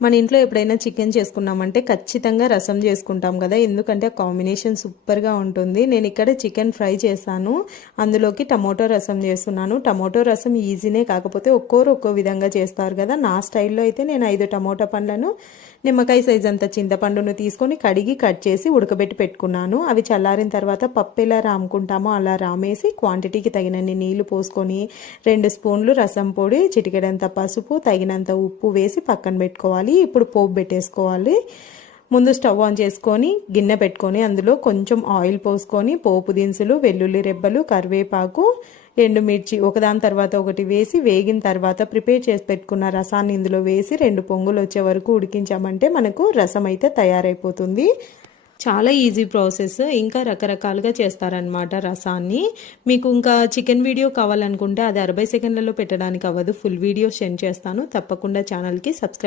మన ఇంట్లో ఎప్పుడైనా చికెన్ చేసుకున్నామంటే ఖచ్చితంగా రసం చేసుకుంటాం కదా, ఎందుకంటే ఆ కాంబినేషన్ సూపర్గా ఉంటుంది. నేను ఇక్కడ చికెన్ ఫ్రై చేశాను, అందులోకి టమోటో రసం చేస్తున్నాను. టమోటో రసం ఈజీనే, కాకపోతే ఒక్కో విధంగా చేస్తారు కదా. నా స్టైల్లో అయితే నేను 5 టమోటా పండ్లను, నిమ్మకాయ సైజ్ అంత చింతపండును తీసుకొని కడిగి కట్ చేసి ఉడకబెట్టి పెట్టుకున్నాను. అవి చల్లారిన తర్వాత పప్పు ఎలా రాముకుంటామో అలా రామేసి క్వాంటిటీకి తగినన్ని నీళ్లు పోసుకొని 2 స్పూన్లు రసం పొడి, చిటికెడంత పసుపు, తగినంత ఉప్పు వేసి పక్కన పెట్టుకోవాలి. ఇప్పుడు పోపు పెట్టేసుకోవాలి. ముందు స్టవ్ ఆన్ చేసుకొని గిన్నె పెట్టుకొని అందులో కొంచెం ఆయిల్ పోసుకొని పోపు దినుసులు, వెల్లుల్లి రెబ్బలు, కరివేపాకు, ఎండుమిర్చి ఒకదాని తర్వాత ఒకటి వేసి వేగిన తర్వాత ప్రిపేర్ చేసి పెట్టుకున్న రసాన్ని ఇందులో వేసి 2 పొంగులు వచ్చే వరకు ఉడికించామంటే మనకు రసం అయితే తయారైపోతుంది. చాలా ఈజీ ప్రాసెస్. ఇంకా రకరకాలుగా చేస్తారనమాట రసాన్ని. మీకు ఇంకా చికెన్ వీడియో కావాలనుకుంటే అది 60 సెకండ్లలో పెట్టడానికి అవ్వదు, ఫుల్ వీడియో సెండ్ చేస్తాను. తప్పకుండా ఛానల్కి సబ్స్క్రైబ్